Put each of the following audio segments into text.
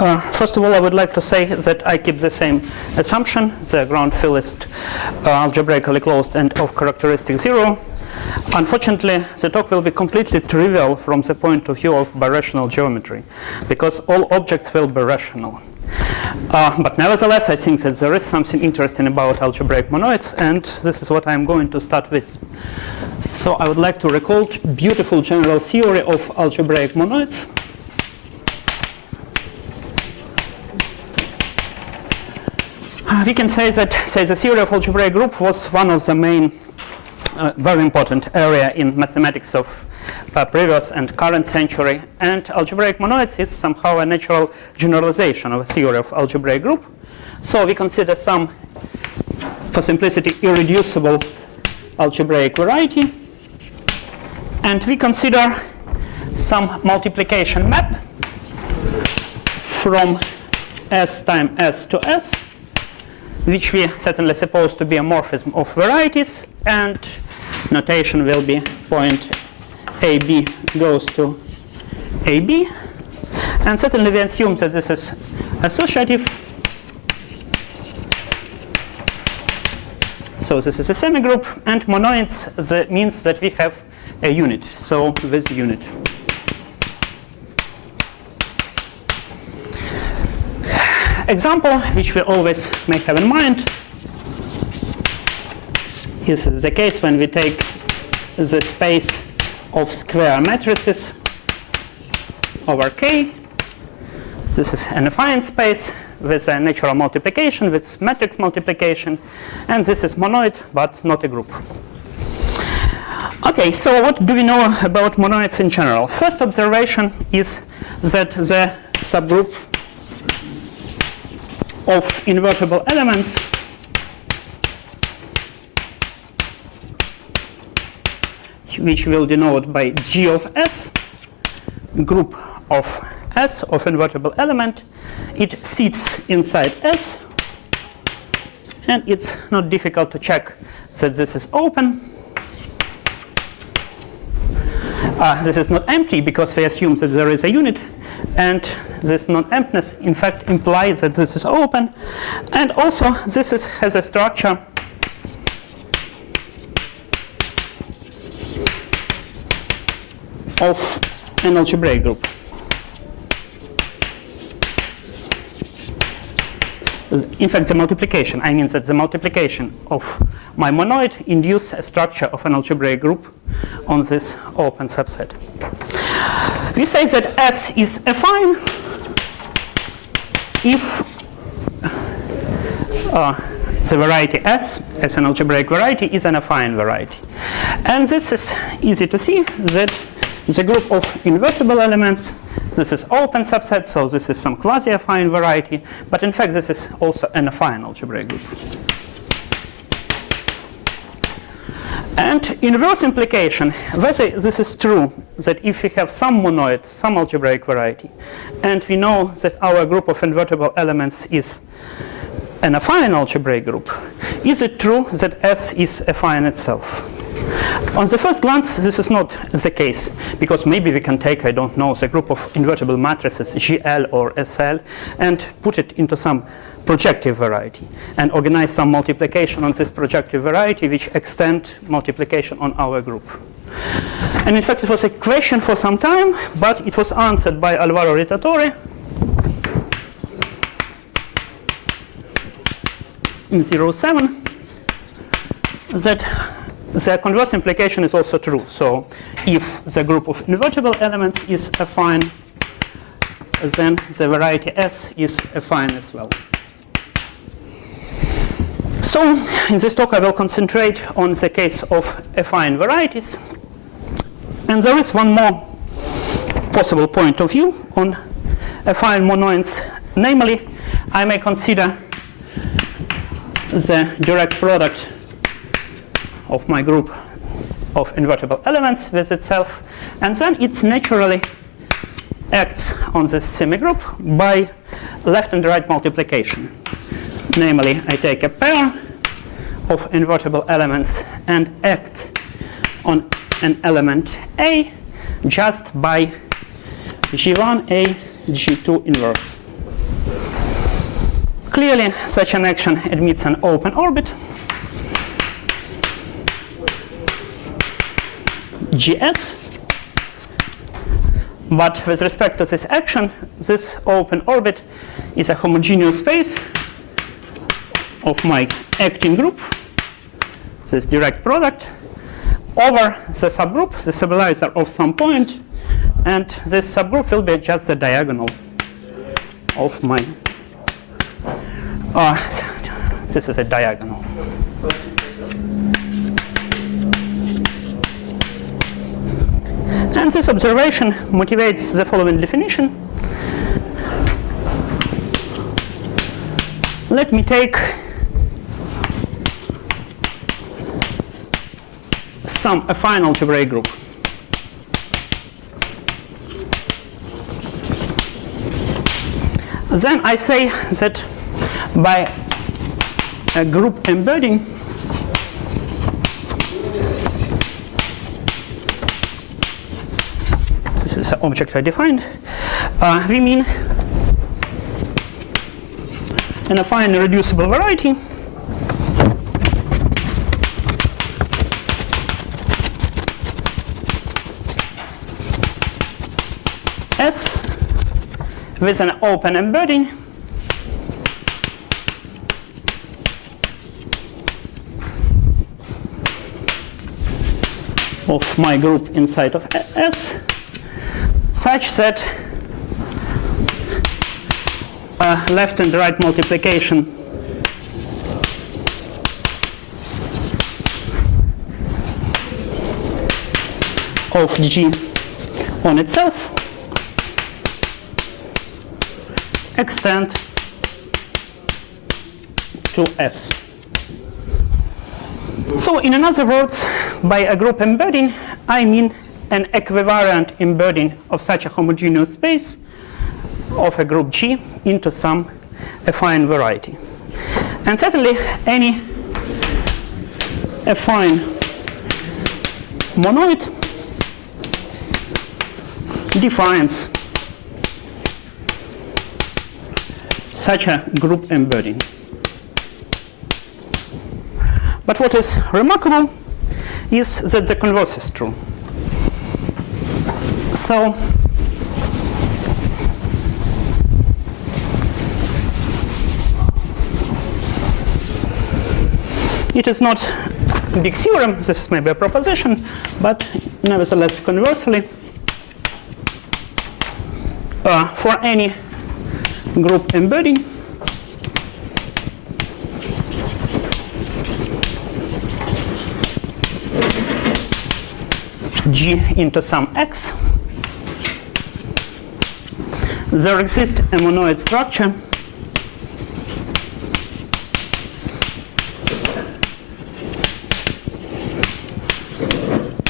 First of all, I would like to say that I keep the same assumption. The ground field is algebraically closed and of characteristic 0. Unfortunately, the talk will be completely trivial from the point of view of birational geometry, because all objects will be rational. But nevertheless, I think that there is something interesting about algebraic monoids, and this is what I'm going to start with. So I would like to recall beautiful general theory of algebraic monoids. We can say that the theory of algebraic group was one of the main very important area in mathematics of previous and current century, and algebraic monoids is somehow a natural generalization of a theory of algebraic group. So we consider some, for simplicity, irreducible algebraic variety, and we consider some multiplication map from S times S to S, which we certainly suppose to be a morphism of varieties, and notation will be point AB goes to AB. And certainly we assume that this is associative. So this is a semigroup, and monoids means that we have a unit, so this unit. Example, which we always may have in mind, is the case when we take the space of square matrices over K. This is an affine space with a natural multiplication, with matrix multiplication, and this is monoid, but not a group. Okay, so what do we know about monoids in general? First observation is that the subgroup of invertible elements which we'll denote by G of S, group of S of invertible element, it sits inside S, and it's not difficult to check that this is open. This is not empty because we assume that there is a unit, and this non-emptiness in fact implies that this is open, and also this has a structure of an algebraic group. In fact, the multiplication, I mean that the multiplication of my monoid induces a structure of an algebraic group on this open subset. We say that S is affine if the variety S as an algebraic variety is an affine variety. And this is easy to see that the group of invertible elements, this is open subset, so this is some quasi-affine variety, but in fact this is also an affine algebraic group. And inverse implication, whether this is true, that if we have some monoid, some algebraic variety, and we know that our group of invertible elements is an affine algebraic group, is it true that S is affine itself? On the first glance, this is not the case, because maybe we can take, I don't know, the group of invertible matrices GL or SL and put it into some projective variety and organize some multiplication on this projective variety which extend multiplication on our group. And in fact, it was a question for some time, but it was answered by Alvaro Ritatore in 07 that the converse implication is also true. So if the group of invertible elements is affine, then the variety S is affine as well. So in this talk I will concentrate on the case of affine varieties. And there is one more possible point of view on affine monoids. Namely, I may consider the direct product of my group of invertible elements with itself, and then it naturally acts on this semigroup by left and right multiplication. Namely, I take a pair of invertible elements and act on an element A just by G1A, G2 inverse. Clearly, such an action admits an open orbit, GS. But with respect to this action, this open orbit is a homogeneous space of my acting group, this direct product, over the subgroup, the stabilizer of some point, and this subgroup will be just the diagonal of my, this is a diagonal. And this observation motivates the following definition. Let me take some affine algebraic group. Then I say that by a group embedding, this is an object I defined, we mean an affine reducible variety S with an open embedding of my group inside of S, such that left and right multiplication of G on itself extend to S. So in other words, by a group embedding, I mean an equivariant embedding of such a homogeneous space of a group G into some affine variety. And certainly any affine monoid defines such a group embedding. But what is remarkable is that the converse is true. So it is not a big theorem, this is maybe a proposition, but nevertheless conversely, for any group embedding G into some X, there exists a monoid structure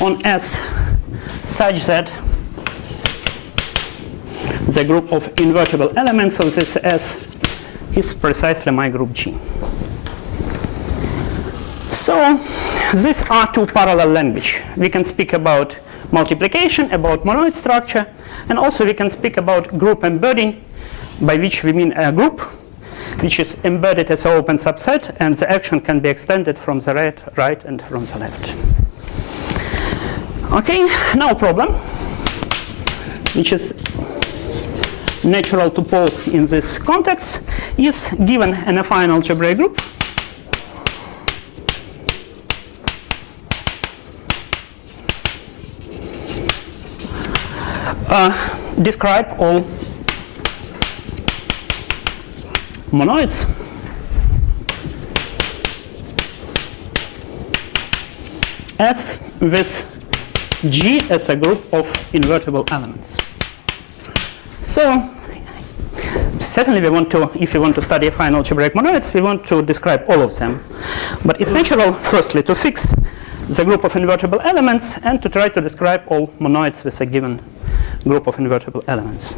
on S such that the group of invertible elements of this S is precisely my group G. So these are two parallel languages. We can speak about multiplication, about monoid structure, and also we can speak about group embedding, by which we mean a group which is embedded as an open subset, and the action can be extended from the right and from the left. Okay, now problem, which is natural to pose in this context, is given an affine algebraic group describe all monoids S with G as a group of invertible elements. So certainly we want to, if we want to study affine algebraic monoids, we want to describe all of them. But it's natural, firstly, to fix the group of invertible elements and to try to describe all monoids with a given group of invertible elements.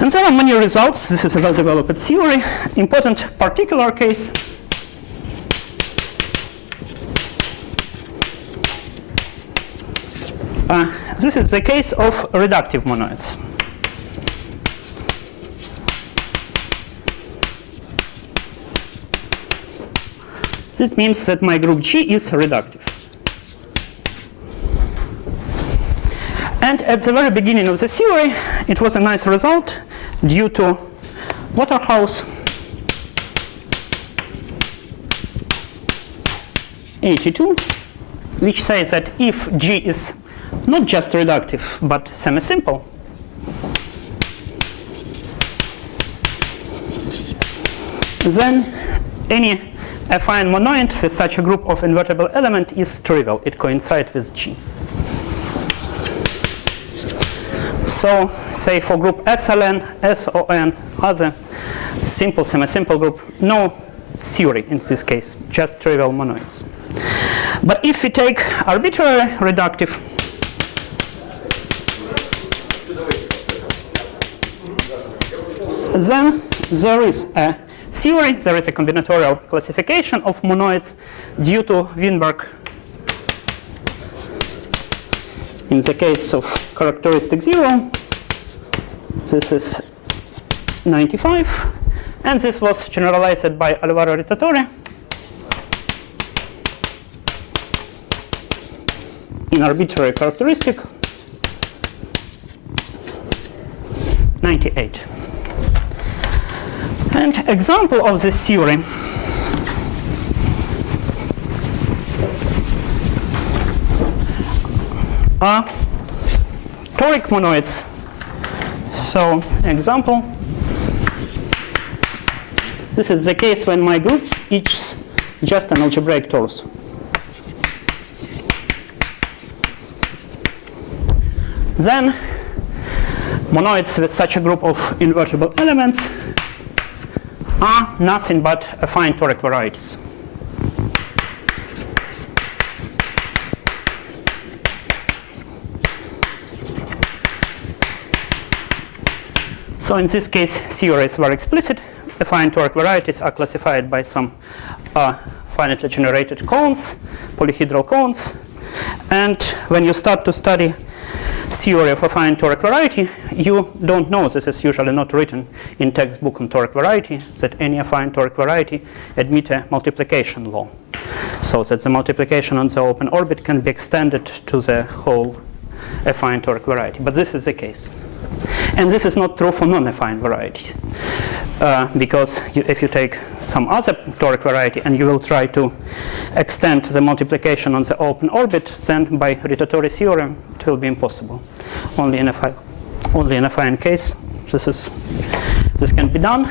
And there are many results. This is a well-developed theory. Important particular case this is the case of reductive monoids. This means that my group G is reductive. And at the very beginning of the theory, it was a nice result due to Waterhouse 82, which says that if G is not just reductive but semi-simple, then any affine monoid with such a group of invertible element is trivial. It coincides with G. So, say for group SLN, SON, other simple, semi-simple group, no theory in this case, just trivial monoids. But if we take arbitrary reductive, then there is a theory, there is a combinatorial classification of monoids due to Weinberg in the case of characteristic 0. This is 95, and this was generalized by Alvaro Ritatore in arbitrary characteristic 98. And example of this theory are toric monoids. So, example, this is the case when my group is just an algebraic torus. Then, monoids with such a group of invertible elements are nothing but affine toric varieties. So in this case, theory is very explicit. Affine toric varieties are classified by some finitely generated cones, polyhedral cones. And when you start to study theory of affine toric variety, you don't know, this is usually not written in textbook on toric variety, that any affine toric variety admit a multiplication law. So that the multiplication on the open orbit can be extended to the whole affine toric variety. But this is the case. And this is not true for non-affine variety. Because if you take some other toric variety and you will try to extend the multiplication on the open orbit, then by Ritatore theorem it will be impossible. Only in affine case this can be done.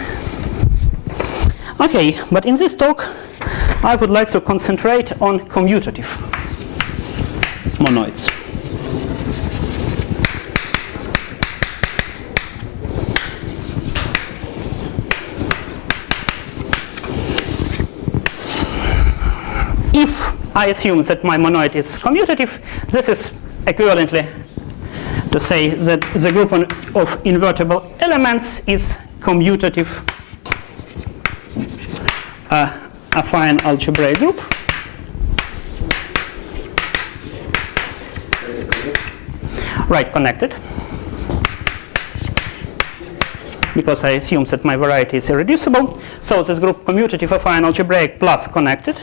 Okay, but in this talk I would like to concentrate on commutative monoids. If I assume that my monoid is commutative, this is equivalently to say that the group of invertible elements is commutative affine algebraic group. Right, connected. Because I assume that my variety is irreducible. So this group commutative affine algebraic plus connected.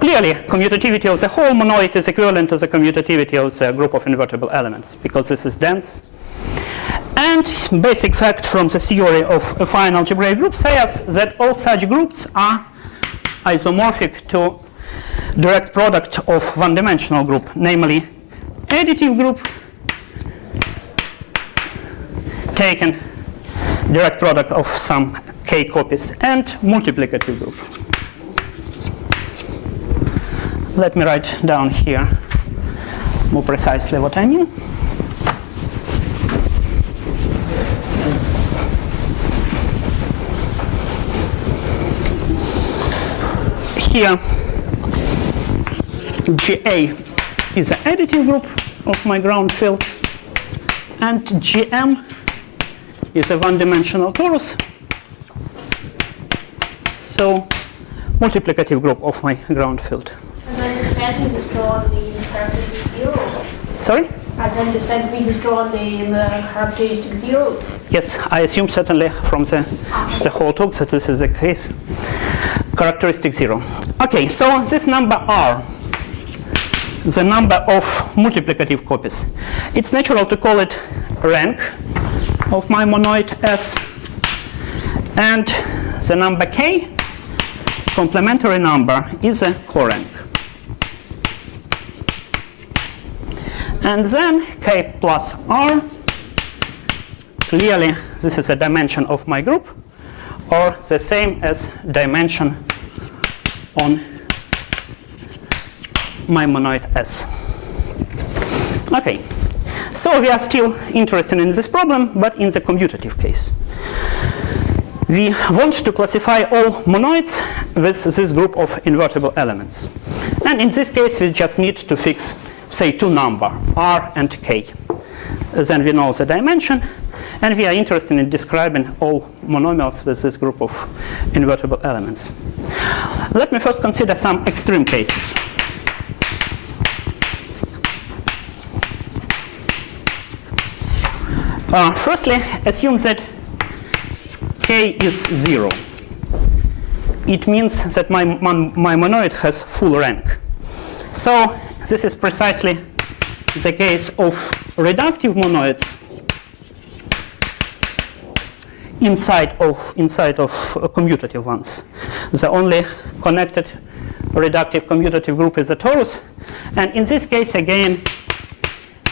Clearly, commutativity of the whole monoid is equivalent to the commutativity of the group of invertible elements, because this is dense. And basic fact from the theory of affine algebraic groups says that all such groups are isomorphic to direct product of one-dimensional group, namely additive group taken direct product of some k copies and multiplicative group. Let me write down here more precisely what I mean. Here, GA is the additive group of my ground field, and GM is a one-dimensional torus. So, multiplicative group of my ground field. Just draw the characteristic 0. Sorry? As in just we just draw the characteristic 0. Yes, I assume certainly from the whole talk that this is the case. characteristic 0. Okay, so this number R, the number of multiplicative copies, it's natural to call it rank of my monoid S, and the number K, complementary number, is a corank. And then K plus R, clearly this is a dimension of my group, or the same as dimension on my monoid S. Okay, so we are still interested in this problem, but in the commutative case. We want to classify all monoids with this group of invertible elements. And in this case, we just need to fix, say, two numbers, R and K. Then we know the dimension, and we are interested in describing all monomials with this group of invertible elements. Let me first consider some extreme cases. Firstly, assume that K is 0. It means that my monoid has full rank. So this is precisely the case of reductive monoids inside of commutative ones. The only connected reductive commutative group is the torus, and in this case again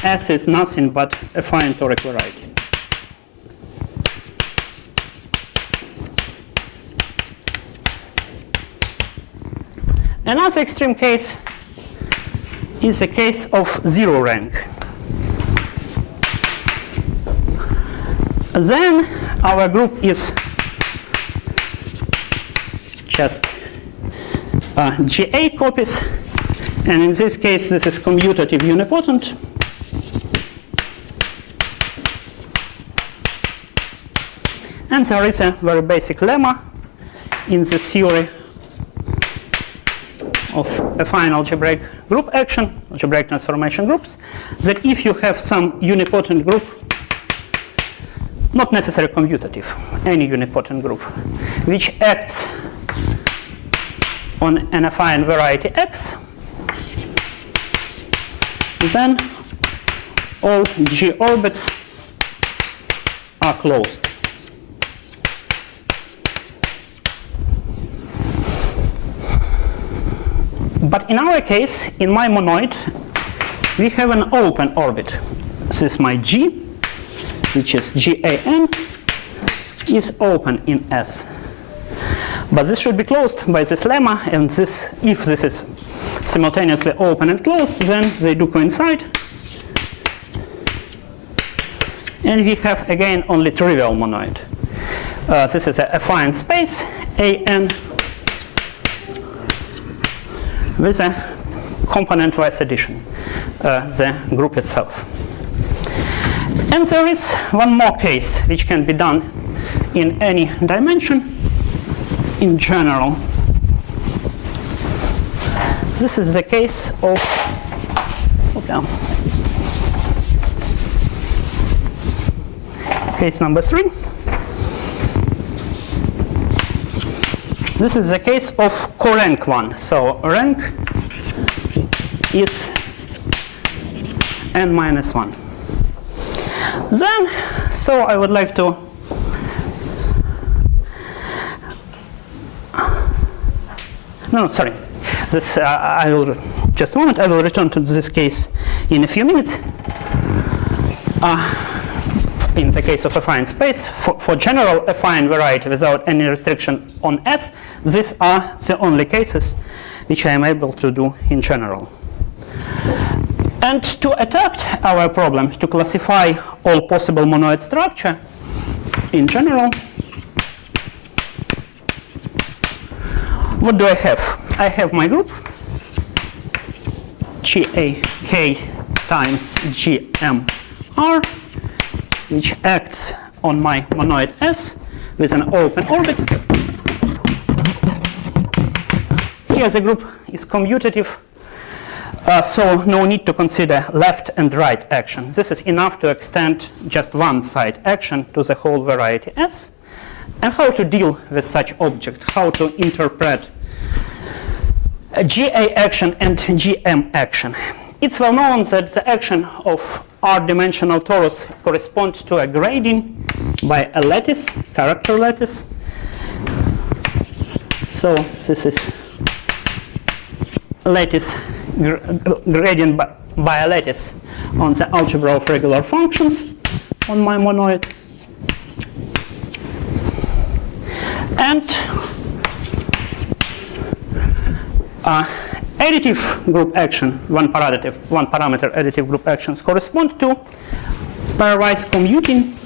S is nothing but a affine toric variety. Another extreme case is the case of 0 rank. Then our group is just GA copies, and in this case this is commutative unipotent. And there is a very basic lemma in the theory of affine algebraic group action, algebraic transformation groups, that if you have some unipotent group, not necessarily commutative, any unipotent group, which acts on an affine variety X, then all G orbits are closed. But in our case, in my monoid, we have an open orbit. This is my G, which is GAN, is open in S. But this should be closed by this lemma, and this, if this is simultaneously open and closed, then they do coincide. And we have, again, only trivial monoid. This is a affine space, AN, with a component-wise addition, the group itself. And there is one more case which can be done in any dimension in general. This is the case of, case number 3. This is the case of corank one. So rank is n minus 1. Then, so I would like to This I will just a moment. I will return to this case in a few minutes. In the case of affine space, for general affine variety without any restriction on S, these are the only cases which I am able to do in general. And to attack our problem, to classify all possible monoid structure in general, what do I have? I have my group GAK times GMR, which acts on my monoid S with an open orbit. Here the group is commutative, so no need to consider left and right action. This is enough to extend just one side action to the whole variety S. And how to deal with such object, how to interpret GA action and GM action. It's well known that the action of R-dimensional torus corresponds to a grading by a lattice, character lattice. So this is lattice gradient by a lattice on the algebra of regular functions on my monoid. And additive group action, one parameter additive group actions correspond to pairwise commuting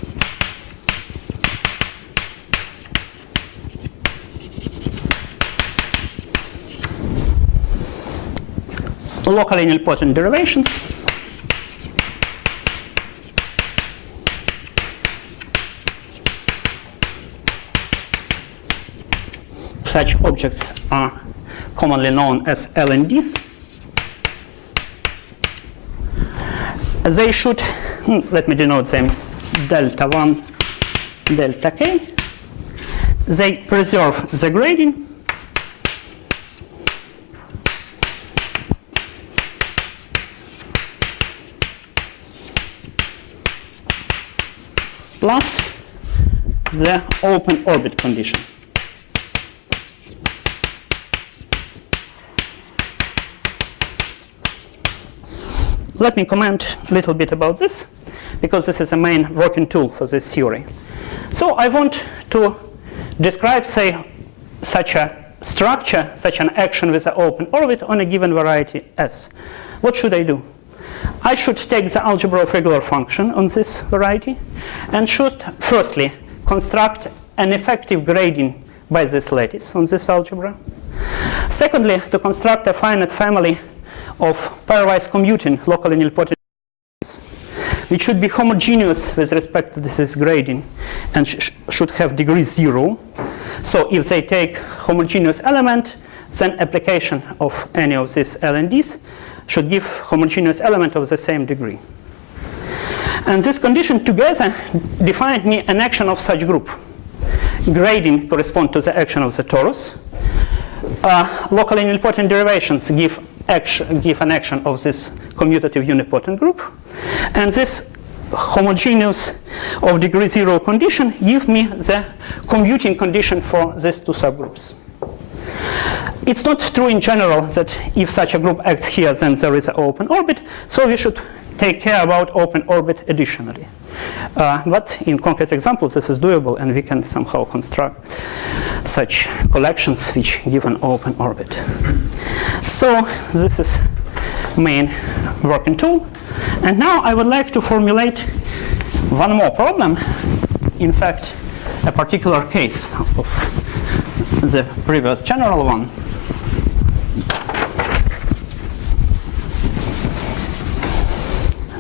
locally nilpotent derivations such objects are commonly known as LNDs. They should, let me denote them, delta 1, delta k. They preserve the grading. Plus the open orbit condition. Let me comment a little bit about this, because this is a main working tool for this theory. So I want to describe, say, such a structure, such an action with an open orbit on a given variety S. What should I do? I should take the algebra of regular function on this variety and should firstly construct an effective grading by this lattice on this algebra. Secondly, to construct a finite family of pairwise commuting locally nilpotent which should be homogeneous with respect to this grading and should have degree 0. So if they take homogeneous element, then application of any of these LNDs should give homogeneous element of the same degree. And this condition together defined me an action of such group. Grading correspond to the action of the torus. Locally nilpotent derivations give an action of this commutative unipotent group. And this homogeneous of degree 0 condition give me the commuting condition for these two subgroups. It's not true in general that if such a group acts here, then there is an open orbit. So we should take care about open orbit additionally. But in concrete examples, this is doable, and we can somehow construct such collections which give an open orbit. So this is main working tool. And now I would like to formulate one more problem. In fact, a particular case of the previous general one.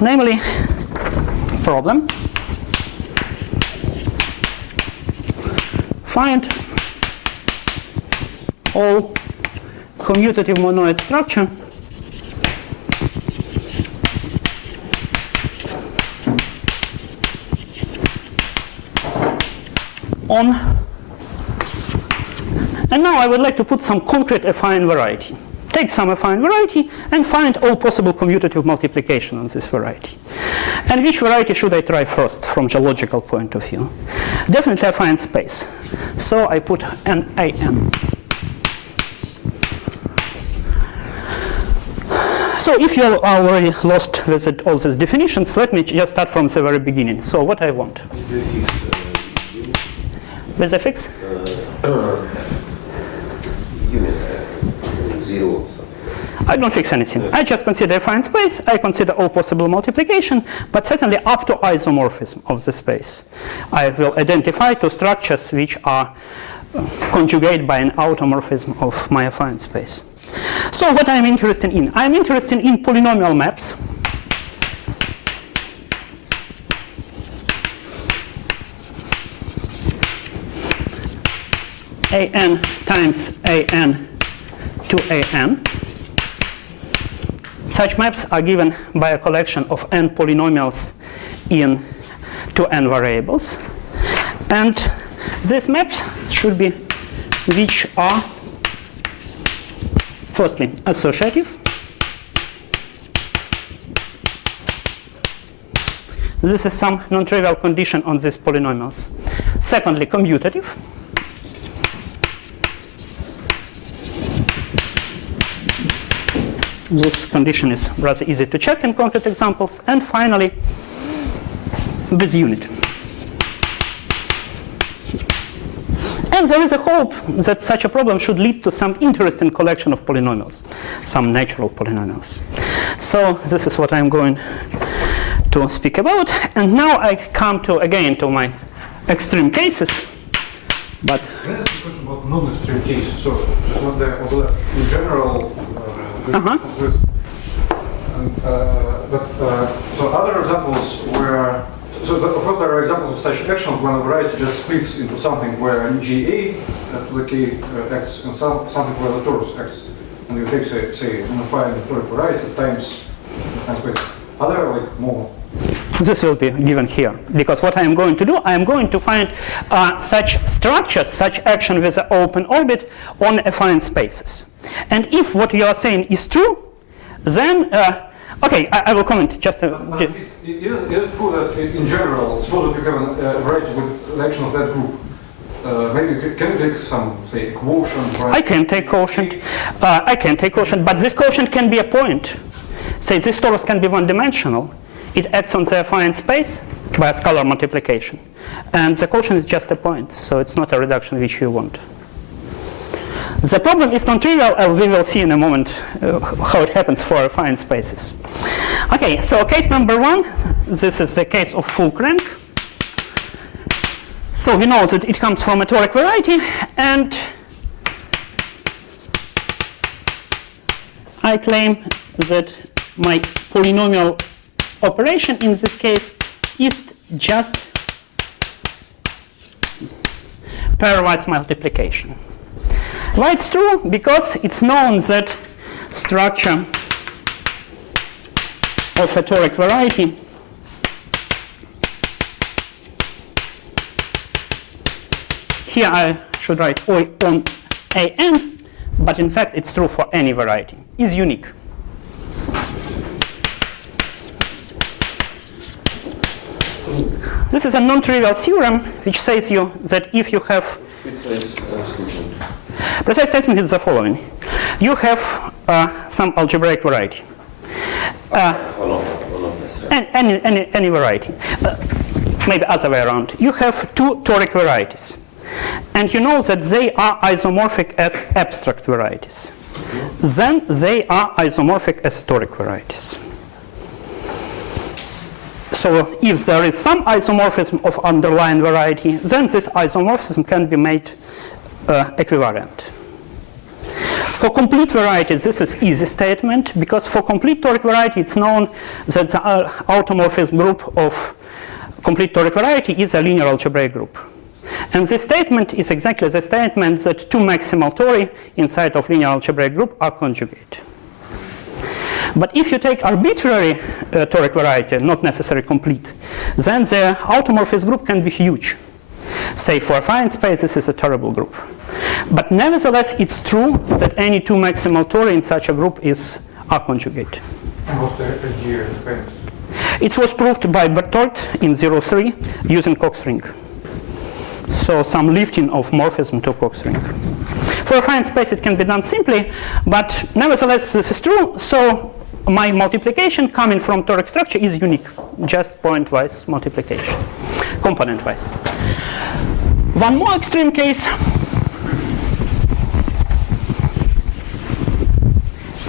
Namely, problem, find all commutative monoid structure on, and now I would like to put some concrete affine variety. Take some affine variety and find all possible commutative multiplication on this variety. And which variety should I try first from the logical point of view? Definitely affine space. So I put an AN. So if you are already lost with all these definitions, let me just start from the very beginning. So what I want? With a fix? Zero. I don't fix anything. I just consider affine space. I consider all possible multiplication, but certainly up to isomorphism of the space. I will identify two structures which are conjugate by an automorphism of my affine space. So what I'm interested in? I'm interested in polynomial maps. AN times AN to AN. Such maps are given by a collection of n polynomials in to n variables. And these maps should be which are Firstly, associative. This is some non-trivial condition on these polynomials. Secondly, commutative. This condition is rather easy to check in concrete examples. And finally, with unit. And there is a hope that such a problem should lead to some interesting collection of polynomials, some natural polynomials. So this is what I'm going to speak about. And now I come to, again, to my extreme cases. But can I ask a question about non-extreme cases? So just what the left in general, so other examples where, so of course there are examples of such actions when a variety just splits into something where GA to the K acts and something where the torus acts. And you take, say an affine toric variety times weight. Are there like more? This will be given here, because what I am going to do, I am going to find such structures, such action with an open orbit on affine spaces. And if what you are saying is true, then, okay, I will comment just a bit. Is it true that in general, suppose if you have a variety with the action of that group, maybe can you take some, say, quotient? Right? I can take quotient. But this quotient can be a point. Say this torus can be one-dimensional. It acts on the affine space by a scalar multiplication. And the quotient is just a point, so it's not a reduction which you want. The problem is non-trivial, and we will see in a moment how it happens for affine spaces. Okay, so case number one, this is the case of full crank. So we know that it comes from a toric variety, and I claim that my polynomial operation in this case is just pairwise multiplication. Why it's true? Because it's known that structure of a toric variety here I should write O on AN, but in fact it's true for any variety, is unique. This is a non-trivial theorem which says you that if you have precise statement is the following. You have some algebraic variety. Any variety. Maybe other way around. You have two toric varieties. And you know that they are isomorphic as abstract varieties. Then they are isomorphic as toric varieties. So if there is some isomorphism of underlying variety, then this isomorphism can be made equivariant. For complete varieties, this is easy statement, because for complete toric variety, it's known that the automorphism group of complete toric variety is a linear algebraic group. And this statement is exactly the statement that two maximal tori inside of linear algebraic group are conjugate. But if you take arbitrary toric variety, not necessarily complete, then the automorphism group can be huge. Say for affine space, this is a terrible group. But nevertheless, it's true that any two maximal tori in such a group are conjugate. And what's the idea behind it? It was proved by Bertolt in 03 using Cox ring. So some lifting of morphism to Cox ring. For affine space, it can be done simply, but nevertheless, this is true. So my multiplication coming from toric structure is unique, just point-wise multiplication, component-wise. One more extreme case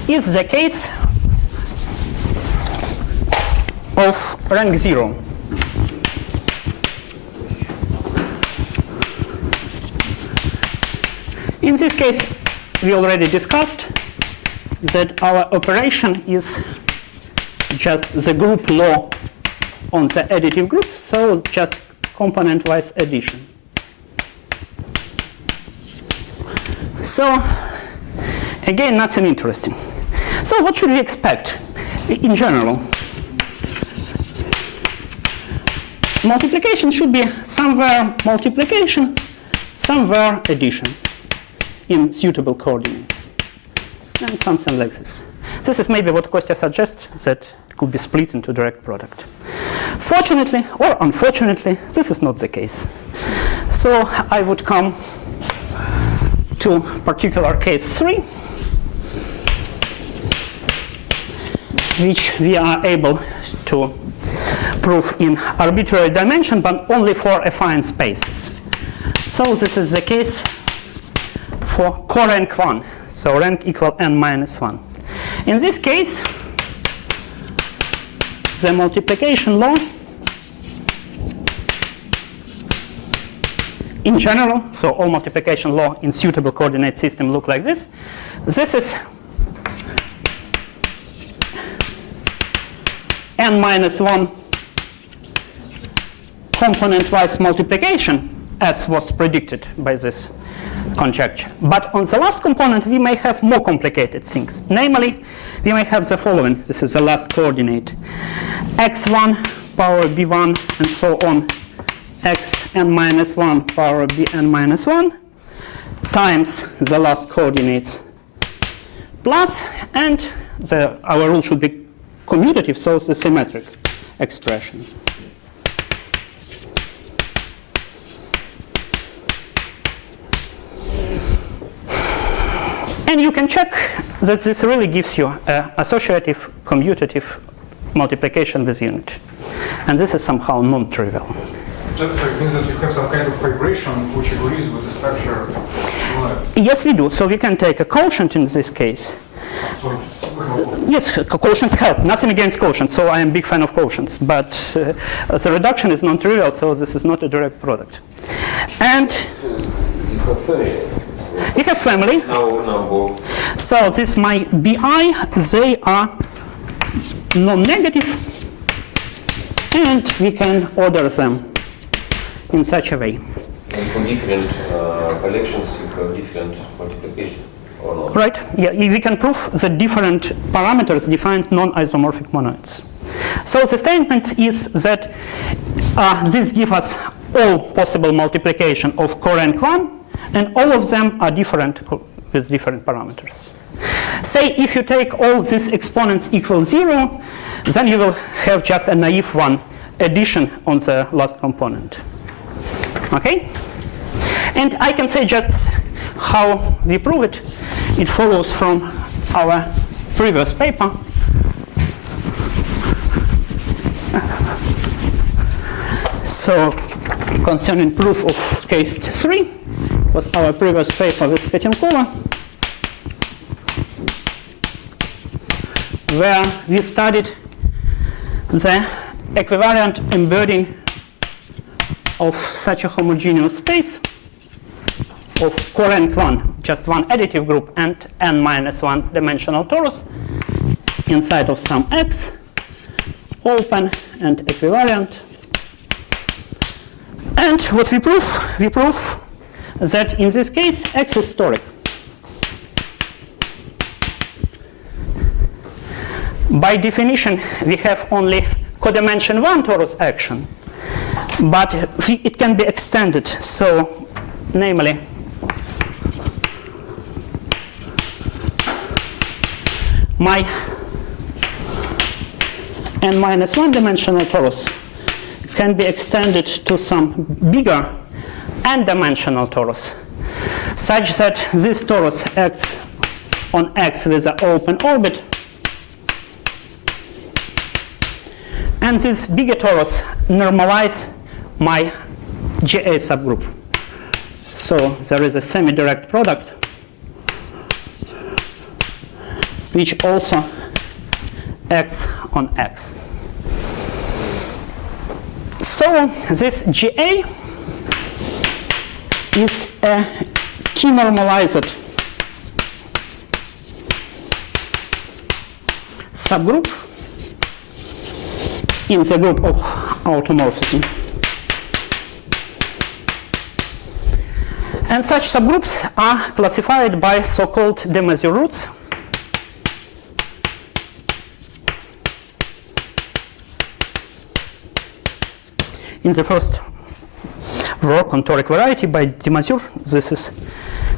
is the case of rank 0. In this case, we already discussed that our operation is just the group law on the additive group, so just component-wise addition. So again, nothing interesting. So what should we expect in general? Multiplication should be somewhere multiplication, somewhere addition in suitable coordinates. and something like this. This is maybe what Kostya suggests, that it could be split into direct product. Fortunately or unfortunately, this is not the case. So I would come to particular case 3, which we are able to prove in arbitrary dimension, but only for affine spaces. So this is the case for co-rank 1, so rank equal n minus 1. In this case, the multiplication law in general, so all multiplication law in suitable coordinate system look like this. This is n minus 1 component-wise multiplication, as was predicted by this conjecture. But on the last component, we may have more complicated things. Namely, we may have the following. This is the last coordinate. x1 power b1 and so on, xn minus 1 power bn minus 1 times the last coordinates plus, and our rule should be commutative, so it's the symmetric expression. And you can check that this really gives you associative commutative multiplication with unit. And this is somehow non-trivial. So it means that you have some kind of vibration which agrees with the structure? Yes, we do. So we can take a quotient in this case. So yes, quotients help. Nothing against quotients, so I am a big fan of quotients. But the reduction is non-trivial, so this is not a direct product. And you have family. No. So this my bi, they are non-negative, and we can order them in such a way. And for different collections, you have different multiplication, or not? Right? Yeah, we can prove that different parameters define non-isomorphic monoids. So the statement is that this gives us all possible multiplication of co-rank 1, and all of them are different with different parameters. Say if you take all these exponents equal 0, then you will have just a naive one addition on the last component. Okay? And I can say just how we prove it. It follows from our previous paper. So concerning proof of case 3 was our previous paper with Katenkova, where we studied the equivariant embedding of such a homogeneous space of co-rank 1, just one additive group, and n minus 1 dimensional torus inside of some x, open and equivariant. And what we prove that in this case x is toric. By definition, we have only codimension 1 torus action, but it can be extended. So, namely, my n minus 1 dimensional torus can be extended to some bigger n-dimensional torus, such that this torus acts on x with an open orbit, and this bigger torus normalize my GA subgroup. So there is a semi-direct product which also acts on x. So this GA is a key-normalized subgroup in the group of automorphism. And such subgroups are classified by so-called de Mazur roots. In the first work on toric variety by de Mazur, this is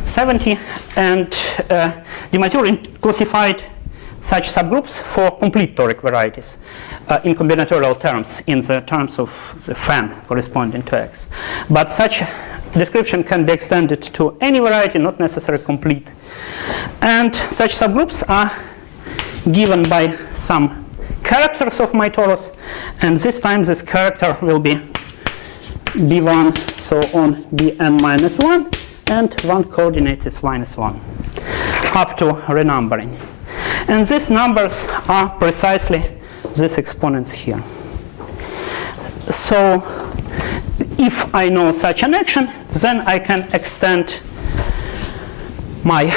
70, and de Mazur classified such subgroups for complete toric varieties in combinatorial terms, in the terms of the fan corresponding to X. But such description can be extended to any variety, not necessarily complete. And such subgroups are given by some characters of my torus, and this time this character will be b1, so on bn minus 1, and one coordinate is minus 1, up to renumbering. And these numbers are precisely these exponents here. So if I know such an action, then I can extend my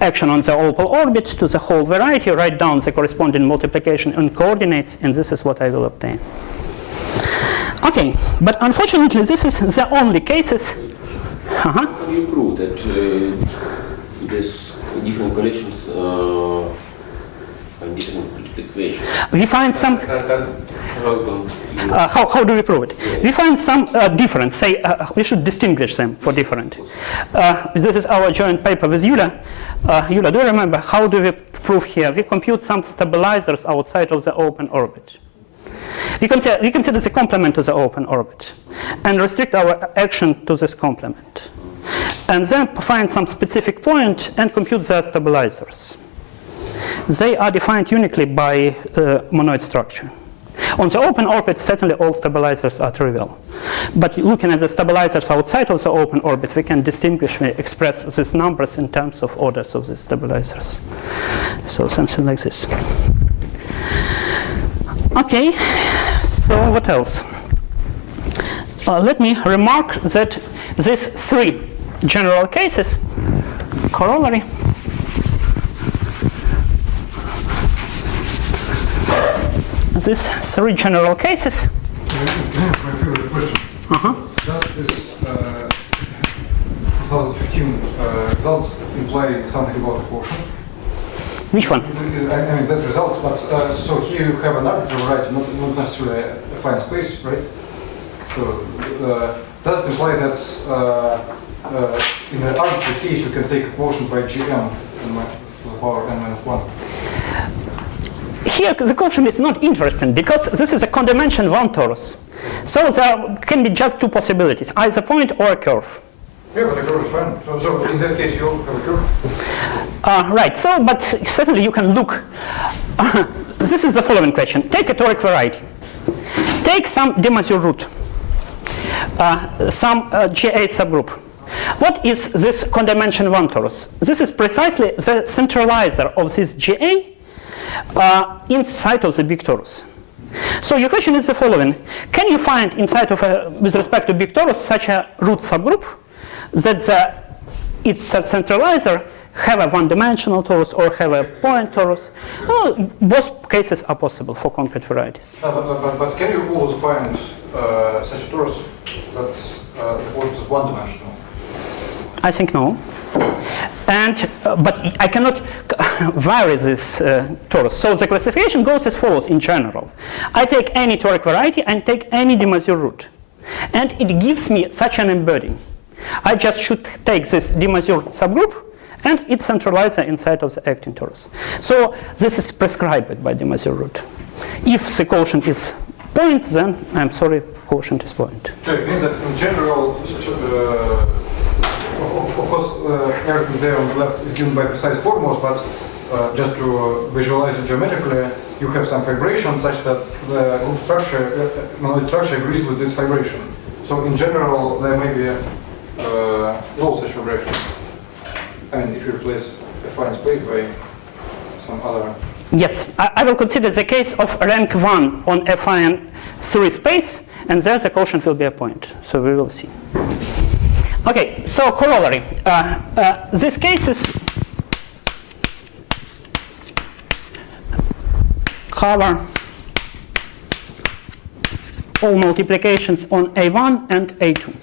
action on the opal orbit to the whole variety, write down the corresponding multiplication and coordinates, and this is what I will obtain. Okay, but unfortunately this is the only cases. How do you prove that these different collections and different equations? We find some. How do we prove it? Yeah. We find some difference. Say we should distinguish them for different. This is our joint paper with Yulia. Yulia, do you remember how do we prove here? We compute some stabilizers outside of the open orbit. We consider the complement to the open orbit and restrict our action to this complement. And then find some specific point and compute their stabilizers. They are defined uniquely by monoid structure. On the open orbit, certainly all stabilizers are trivial. But looking at the stabilizers outside of the open orbit, we can distinguish, we express these numbers in terms of orders of the stabilizers. So something like this. Okay, so what else? Let me remark that these three general cases, corollary, these three general cases. My favorite question. Does this 2015 results imply something about the quotient? Which one? I mean that result, but so here you have an arbitrary variety, not necessarily a affine space, right? So does it imply that in the arbitrary case you can take a quotient by gm to the power n minus 1? Here the quotient is not interesting because this is a condimension 1 torus. So there can be just two possibilities, either point or a curve. Yeah, but the curve is fine. So in that case you also have a curve? Right, so but certainly you can look. This is the following question. Take a toric variety. Take some de Mazur root, some GA subgroup. What is this condimension 1 torus? This is precisely the centralizer of this GA inside of the big torus. So your question is the following. Can you find inside of with respect to big torus such a root subgroup that its centralizer have a one-dimensional torus or have a point torus? Well, both cases are possible for concrete varieties. But can you always find such a torus that the point is one-dimensional? I think no. And but I cannot vary this torus. So the classification goes as follows in general. I take any toric variety and take any de Mazur root. And it gives me such an embedding. I just should take this de Mazur subgroup and its centralizer inside of the acting torus. So this is prescribed by de Mazur root. If the quotient is point, then I'm sorry, quotient is point. So it means that in general, of course, everything there on the left is given by precise formulas, but just to visualize it geometrically, you have some vibration such that the group structure, monoid structure agrees with this vibration. So in general, there may be no such vibration. I mean, if you replace affine space by some other. Yes, I will consider the case of rank 1 on affine 3 space, and there the quotient will be a point. So we will see. Okay, so corollary. These cases cover all multiplications on A1 and A2.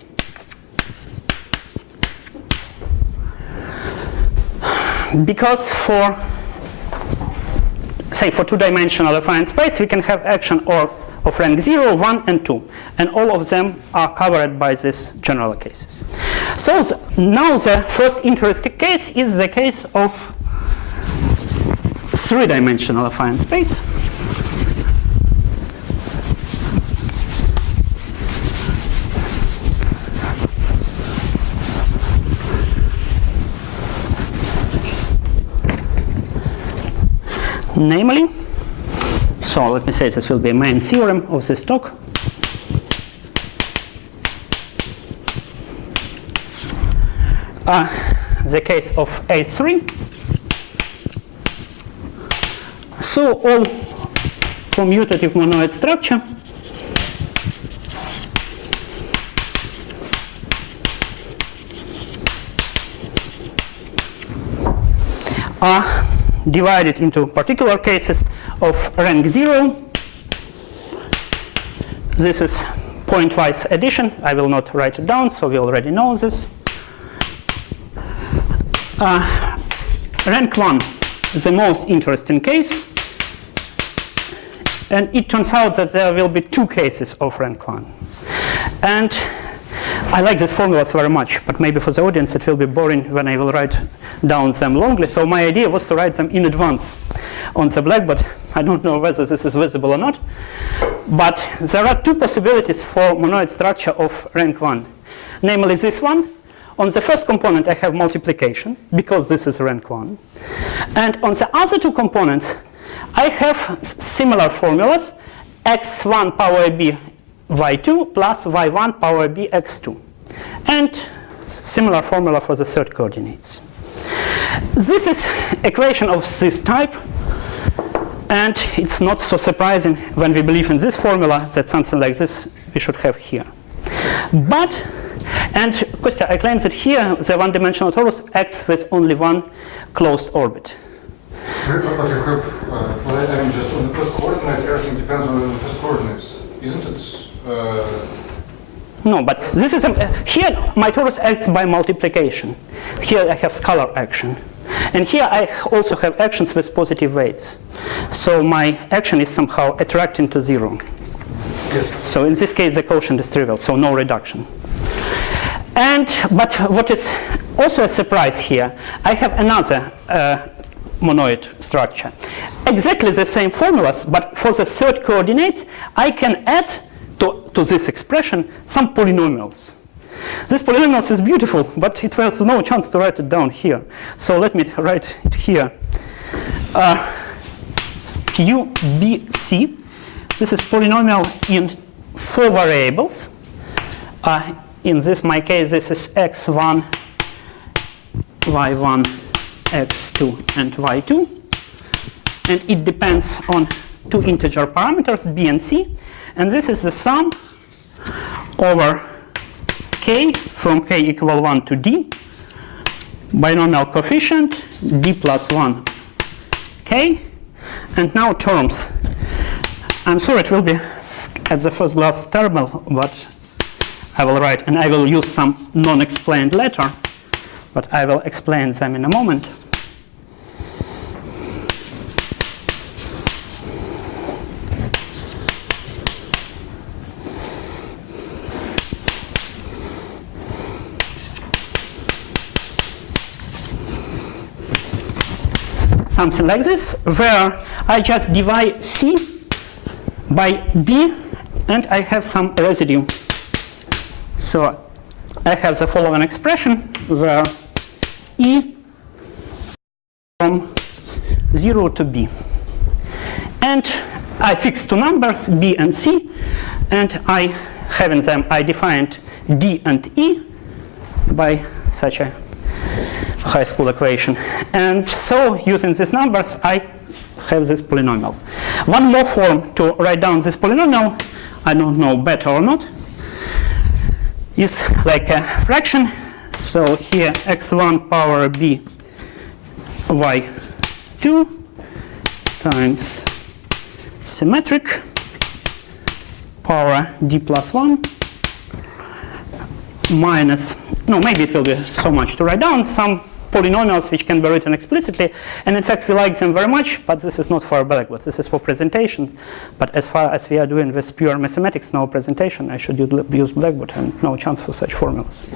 Because for, say, for two-dimensional affine space, we can have action of of rank 0, 1, and 2. And all of them are covered by these general cases. So now the first interesting case is the case of three-dimensional affine space. Namely, so let me say this will be a main theorem of this talk. The case of A3. So all commutative monoid structure are divided into particular cases of rank 0. This is pointwise addition. I will not write it down, so we already know this. Rank 1 is the most interesting case. And it turns out that there will be two cases of rank 1. And I like these formulas very much, but maybe for the audience it will be boring when I will write down them longly. So my idea was to write them in advance on the blackboard. I don't know whether this is visible or not. But there are two possibilities for monoid structure of rank 1. Namely this one. On the first component I have multiplication, because this is rank 1. And on the other two components I have similar formulas, x1 power b y2 plus y1 power b x2. And similar formula for the third coordinates. This is equation of this type. And it's not so surprising when we believe in this formula that something like this we should have here. But, and Kostya, I claim that here the one-dimensional torus acts with only one closed orbit. But you have, I mean, just on the first coordinate, everything depends on the first coordinates, isn't it? No, but this is here my torus acts by multiplication. Here I have scalar action. And here I also have actions with positive weights. So my action is somehow attracting to 0. Yes. So in this case the quotient is trivial, so no reduction. But what is also a surprise here, I have another monoid structure. Exactly the same formulas, but for the third coordinates I can add to this expression some polynomials. This polynomials is beautiful, but it was no chance to write it down here. So let me write it here. QBC. This is polynomial in 4 variables. In my case, this is x1, y1, x2, and y2. And it depends on two integer parameters, b and c. And this is the sum over k from k equal 1 to d, binomial coefficient d plus 1 k, and now terms. I'm sure it will be at the first glance terrible, but I will write, and I will use some non-explained letter, but I will explain them in a moment. Something like this, where I just divide C by B and I have some residue. So I have the following expression where E from 0 to B. And I fixed two numbers, B and C, and I defined D and E by such a high school equation. And so using these numbers I have this polynomial. One more form to write down this polynomial, I don't know better or not, is like a fraction. So here x1 power b y2 times symmetric power d plus 1 minus, no, maybe it will be so much to write down, some polynomials which can be written explicitly, and in fact we like them very much, but this is not for Blackboard, this is for presentation. But as far as we are doing with pure mathematics, no presentation, I should use Blackboard and no chance for such formulas.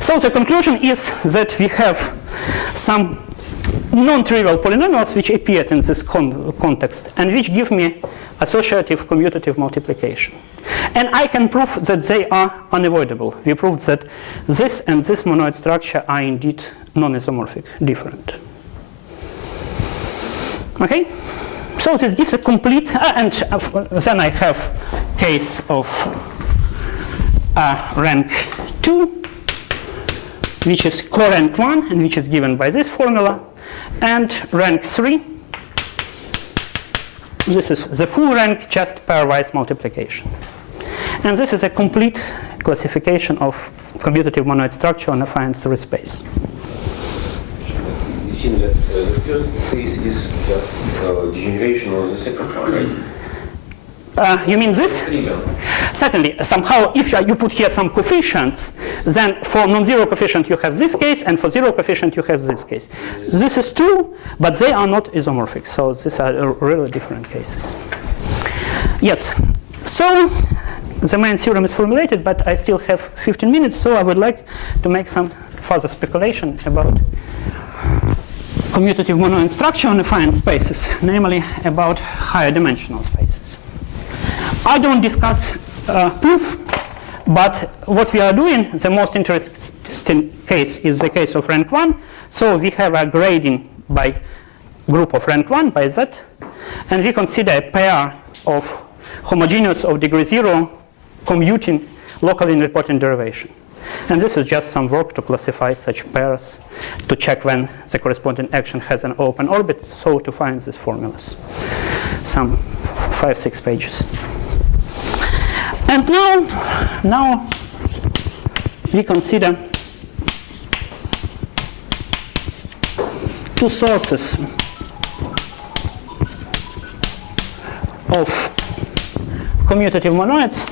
So the conclusion is that we have some non-trivial polynomials which appeared in this context and which give me associative commutative multiplication. And I can prove that they are unavoidable. We proved that this and this monoid structure are indeed non-isomorphic, different. Okay? So this gives a complete, and then I have case of rank 2, which is co-rank 1, and which is given by this formula, and rank 3. This is the full rank, just pairwise multiplication. And this is a complete classification of commutative monoid structure on a affine series space. It seems that the first case is just degeneration of the second one, right? You mean this? Certainly, somehow if you put here some coefficients, then for non-zero coefficient you have this case, and for zero coefficient you have this case. This is true, but they are not isomorphic, so these are really different cases. Yes, so the main theorem is formulated, but I still have 15 minutes, so I would like to make some further speculation about commutative monoid structure on affine spaces, namely about higher dimensional spaces. I don't discuss proof, but what we are doing, the most interesting case is the case of rank 1. So we have a grading by group of rank 1 by Z, and we consider a pair of homogeneous of degree 0 commuting locally nilpotent derivation. And this is just some work to classify such pairs, to check when the corresponding action has an open orbit, so to find these formulas. Some 5-6 pages. And now we consider two sources of commutative monoids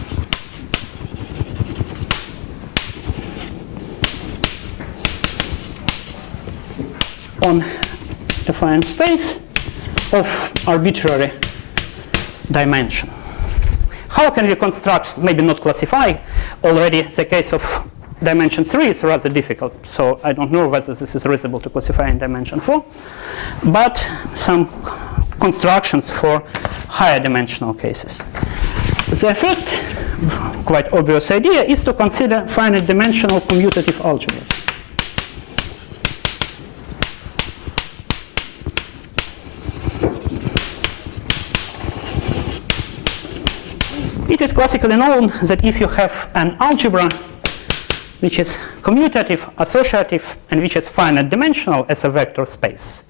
on affine space of arbitrary dimension. How can we construct, maybe not classify, already the case of dimension 3 is rather difficult, so I don't know whether this is reasonable to classify in dimension 4, but some constructions for higher dimensional cases. The first quite obvious idea is to consider finite dimensional commutative algebras. It is classically known that if you have an algebra which is commutative, associative, and which is finite dimensional as a vector space,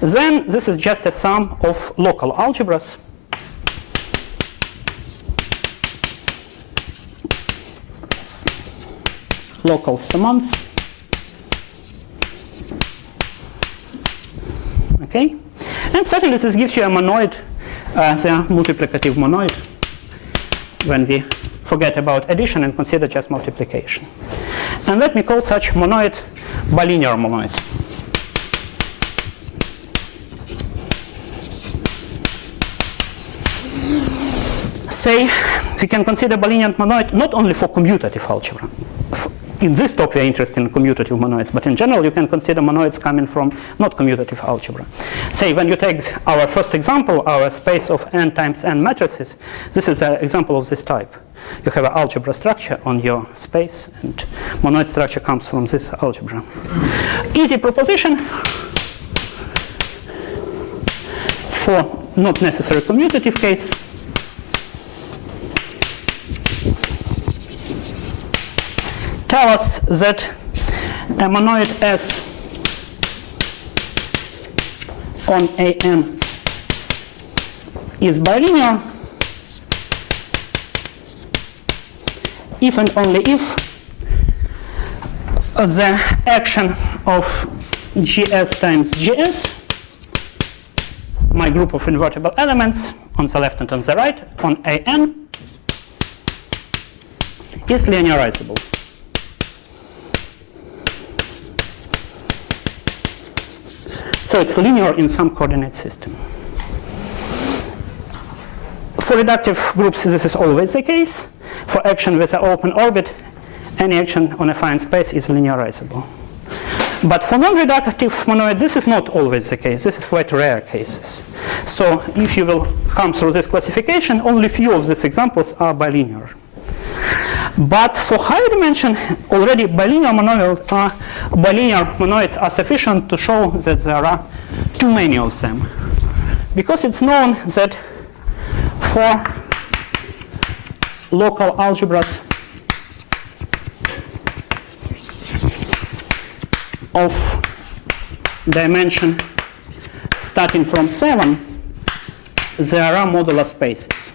then this is just a sum of local algebras local summands. Okay? And certainly this gives you a monoid, the multiplicative monoid, when we forget about addition and consider just multiplication. And let me call such monoid bilinear monoid. Say we can consider bilinear monoid not only for commutative algebra. In this talk we are interested in commutative monoids, but in general you can consider monoids coming from not commutative algebra. Say when you take our first example, our space of n times n matrices, this is an example of this type. You have an algebra structure on your space, and monoid structure comes from this algebra. Easy proposition for not necessary commutative case. Tell us that a monoid S on AN is bilinear if and only if the action of GS times GS, my group of invertible elements on the left and on the right on AN, is linearizable. So it's linear in some coordinate system. For reductive groups, this is always the case. For action with an open orbit, any action on a affine space is linearizable. But for non-reductive monoids, this is not always the case. This is quite rare cases. So if you will come through this classification, only few of these examples are bilinear. But for higher dimension, already bilinear monoids are sufficient to show that there are too many of them. Because it's known that for local algebras of dimension starting from 7, there are modular spaces.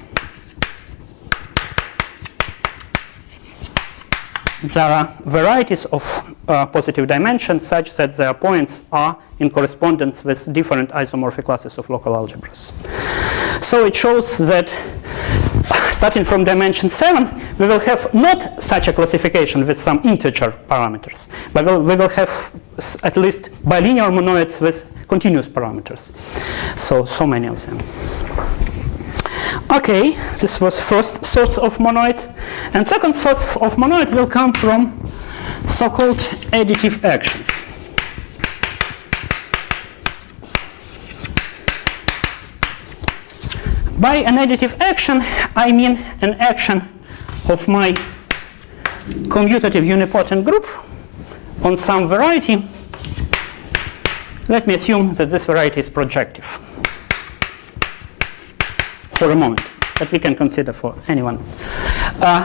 There are varieties of positive dimensions such that their points are in correspondence with different isomorphic classes of local algebras. So it shows that starting from dimension 7, we will have not such a classification with some integer parameters, but we will have at least bilinear monoids with continuous parameters. So many of them. Okay, this was first source of monoid. And second source of monoid will come from so-called additive actions. By an additive action, I mean an action of my commutative unipotent group on some variety. Let me assume that this variety is projective for a moment, but we can consider for anyone,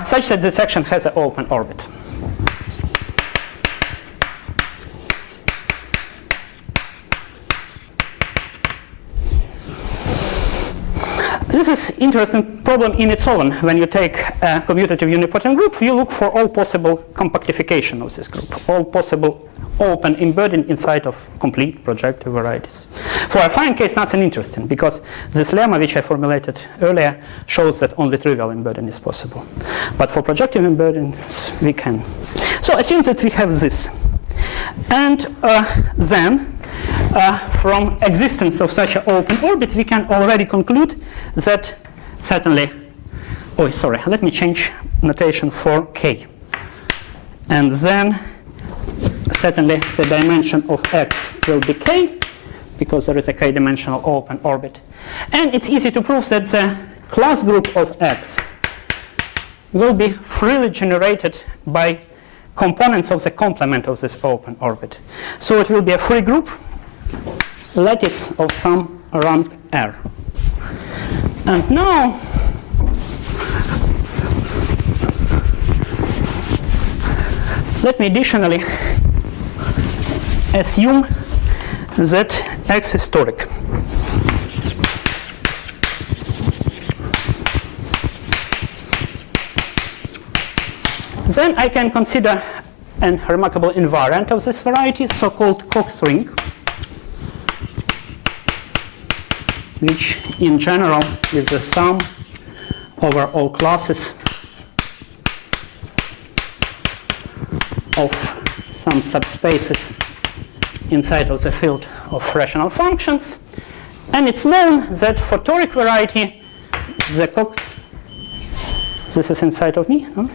such that this action has an open orbit. This is interesting problem in its own. When you take a commutative unipotent group, you look for all possible compactification of this group, all possible open embedding inside of complete projective varieties. For a affine case, nothing interesting, because this lemma, which I formulated earlier, shows that only trivial embedding is possible. But for projective embeddings, we can. So assume that we have this. And then, from existence of such an open orbit, we can already conclude that certainly, oh, sorry, let me change notation for k. And then, certainly, the dimension of x will be k, because there is a k-dimensional open orbit. And it's easy to prove that the class group of x will be freely generated by components of the complement of this open orbit. So it will be a free group, lattice of some rank R. And now, let me additionally assume that X is toric. Then I can consider a remarkable invariant of this variety, so-called Cox ring, which in general is the sum over all classes of some subspaces inside of the field of rational functions. And it's known that for toric variety, the Cox, this is inside of me, no?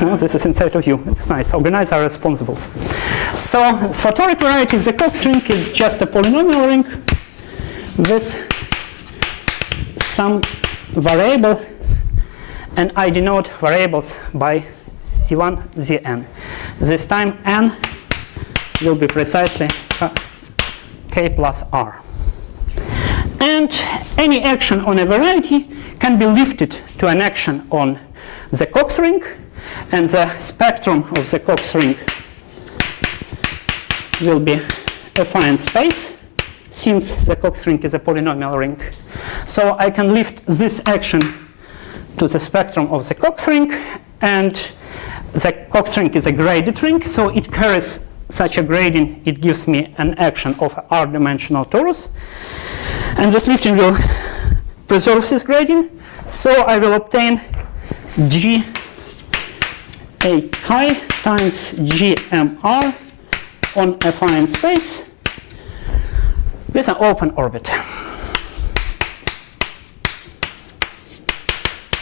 No, this is inside of you. It's nice. Organize our responsibles. So for toric variety, the Cox ring is just a polynomial ring with some variables, and I denote variables by C1, Zn. This time n will be precisely k plus r. And any action on a variety can be lifted to an action on the Cox ring, and the spectrum of the Cox ring will be affine space, since the Cox ring is a polynomial ring. So I can lift this action to the spectrum of the Cox ring, and the Cox ring is a graded ring, so it carries such a grading, it gives me an action of r-dimensional torus. And this lifting will preserve this grading, so I will obtain g a chi times gmr on affine space with an open orbit.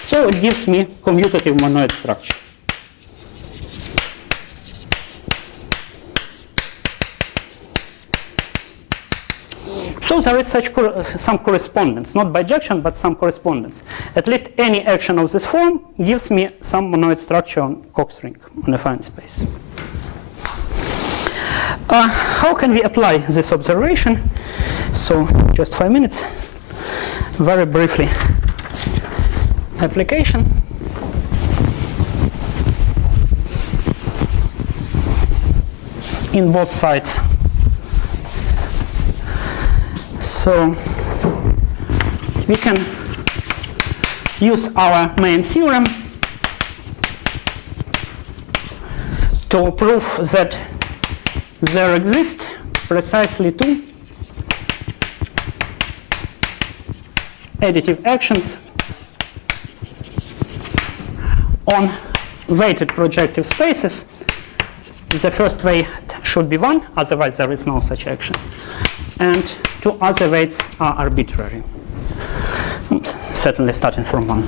So it gives me commutative monoid structure. So there is some correspondence, not bijection, but some correspondence. At least any action of this form gives me some monoid structure on Cox ring on a affine space. How can we apply this observation? So just 5 minutes, very briefly. Application. In both sides. So we can use our main theorem to prove that there exist precisely two additive actions on weighted projective spaces. The first weight should be 1, otherwise there is no such action. And two other weights are arbitrary. Oops, certainly starting from 1.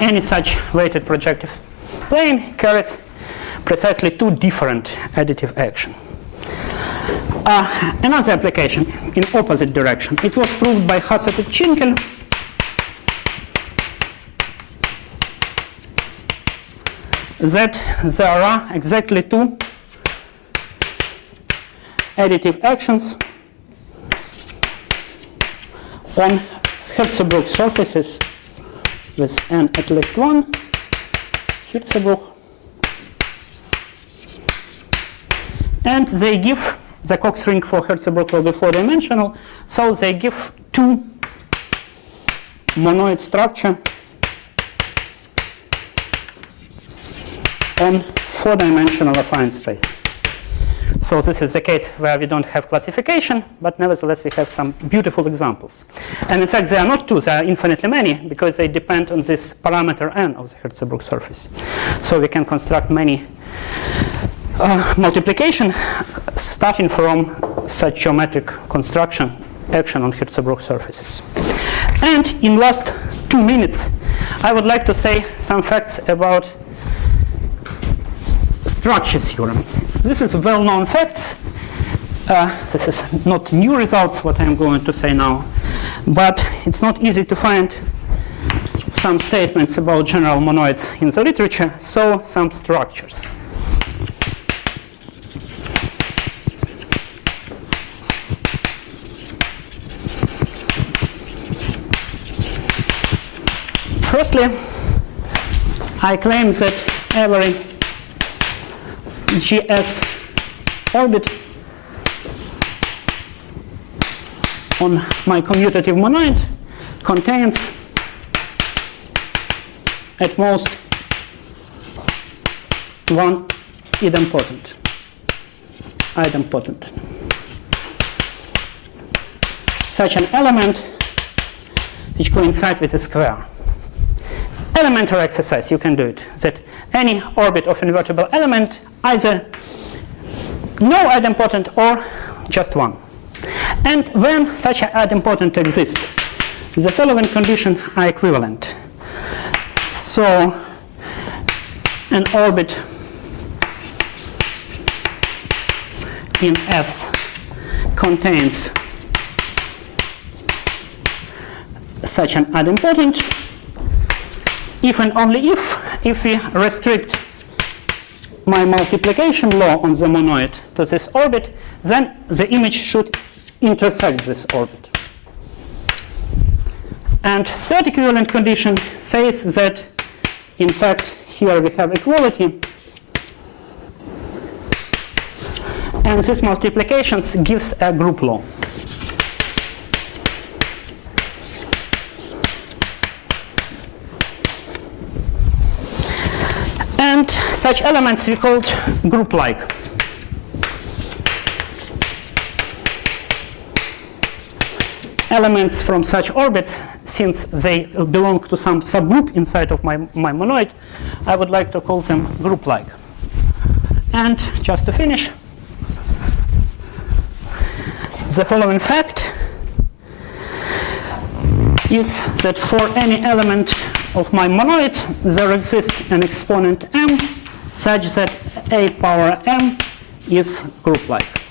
Any such weighted projective plane carries precisely two different additive actions. Another application in opposite direction. It was proved by Hassett-Chinkel that there are exactly two additive actions on Hirzebruch surfaces with n at least 1 Hirzebruch, and they give the Cox ring for Hirzebruch will be 4-dimensional, so they give two monoid structure on 4-dimensional affine space. So this is the case where we don't have classification, but nevertheless we have some beautiful examples. And in fact, they are not two, they are infinitely many, because they depend on this parameter n of the Hirzebruch surface. So we can construct many multiplication starting from such geometric construction action on Hirzebruch surfaces. And in last 2 minutes, I would like to say some facts about Structure Theorem. This is well-known facts. This is not new results, what I'm going to say now. But it's not easy to find some statements about general monoids in the literature, so some structures. Firstly, I claim that every GS orbit on my commutative monoid contains at most one idempotent. Such an element which coincides with a square. Elementary exercise, you can do it, that any orbit of invertible element either no idempotent or just one. And when such an idempotent exists, the following conditions are equivalent. So an orbit in S contains such an idempotent if and only if we restrict my multiplication law on the monoid to this orbit, then the image should intersect this orbit. And third equivalent condition says that, in fact, here we have equality, and this multiplications gives a group law. And such elements we called group-like. Elements from such orbits, since they belong to some subgroup inside of my monoid, I would like to call them group-like. And just to finish, the following fact is that for any element of my monoid, there exists an exponent m such that a power m is group-like.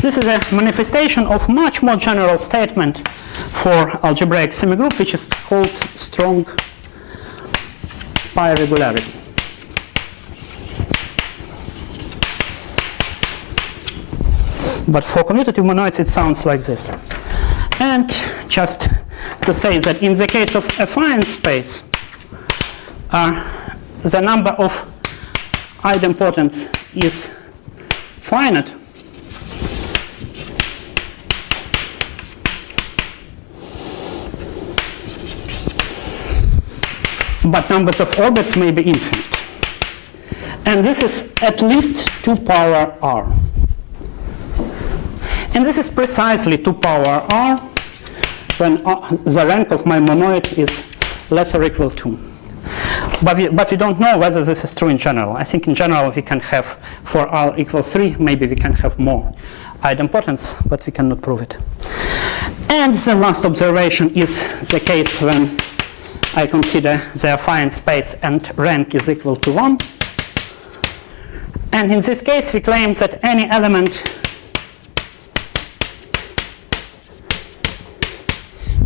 This is a manifestation of much more general statement for algebraic semigroup, which is called strong pi regularity. But for commutative monoids, it sounds like this. And just to say that in the case of affine space, the number of idempotents is finite. But numbers of orbits may be infinite. And this is at least 2 power r. And this is precisely 2 power r when the rank of my monoid is less or equal to. But we don't know whether this is true in general. I think in general we can have, for r equals 3, maybe we can have more idempotents, but we cannot prove it. And the last observation is the case when I consider the affine space and rank is equal to 1. And in this case, we claim that any element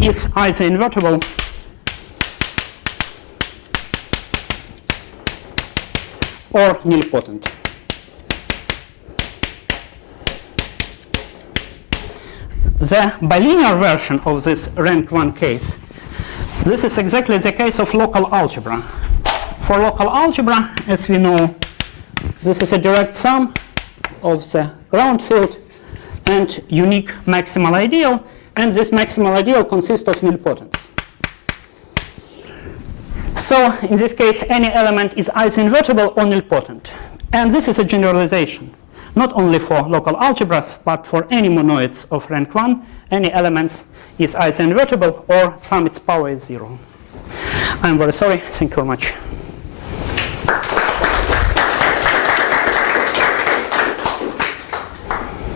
is either invertible or nilpotent. The bilinear version of this rank 1 case, this is exactly the case of local algebra. For local algebra, as we know, this is a direct sum of the ground field and unique maximal ideal, and this maximal ideal consists of nilpotents. So in this case, any element is either invertible or nilpotent. And this is a generalization, not only for local algebras, but for any monoids of rank 1, any elements is either invertible or sum its power is 0. I'm very sorry. Thank you very much.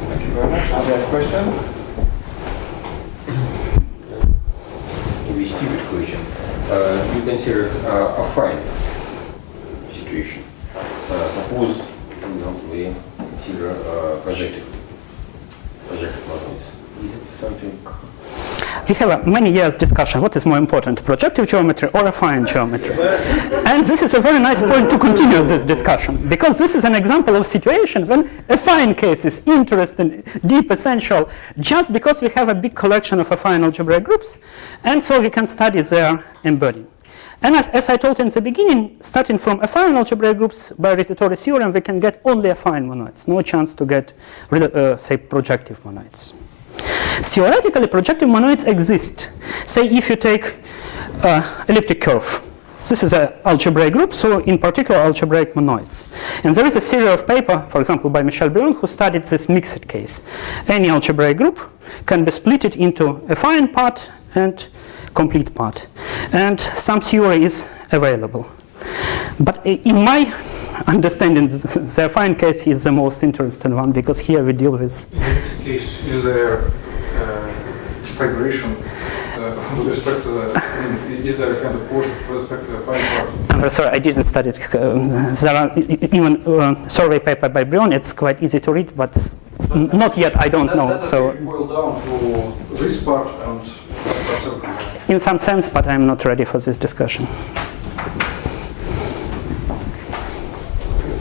Thank you very much. Other questions? Maybe a stupid question. You considered affine situation. Suppose, for example, we consider projective monoids. Is it something? We have a many years discussion. What is more important, projective geometry or affine geometry? And this is a very nice point to continue this discussion, because this is an example of situation when affine case is interesting, deep, essential, just because we have a big collection of affine algebraic groups, and so we can study their embedding. And as I told in the beginning, starting from affine algebraic groups by Toric theorem, we can get only affine monoids, no chance to get, say, projective monoids. Theoretically, projective monoids exist. Say if you take elliptic curve. This is an algebraic group, so in particular algebraic monoids. And there is a series of paper, for example, by Michel Brion, who studied this mixed case. Any algebraic group can be split into affine part and complete part. And some theory is available. But in my understanding, the affine case is the most interesting one, because here we deal with... In this case, is there figuration with respect to the... is there a kind of portion with respect to the affine part? I'm very sorry, I didn't study it. There are even survey paper by Brion. It's quite easy to read, but not yet, I don't know. So boil down to this part and in some sense, but I'm not ready for this discussion.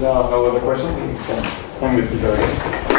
Now, no other questions? Only Peter.